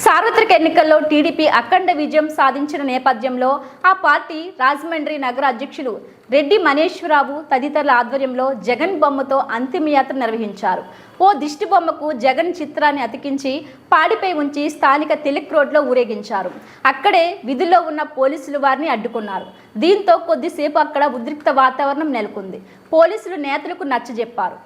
సార్వత్రిక ఎన్నికల్లో టీడీపీ అఖండ విజయం సాధించిన నేపథ్యంలో ఆ పార్టీ రాజమండ్రి నగర అధ్యక్షులు రెడ్డి మనీశ్వరరావు తదితరుల ఆధ్వర్యంలో జగన్ బొమ్మతో అంతిమయాత్ర నిర్వహించారు. ఓ దిష్టి బొమ్మకు జగన్ చిత్రాన్ని అతికించి పాడిపై ఉంచి స్థానిక తిలక్ రోడ్లో ఊరేగించారు. అక్కడే విధుల్లో ఉన్న పోలీసులు వారిని అడ్డుకున్నారు. దీంతో కొద్దిసేపు అక్కడ ఉద్రిక్త వాతావరణం నెలకొంది. పోలీసులు నేతలకు నచ్చజెప్పారు.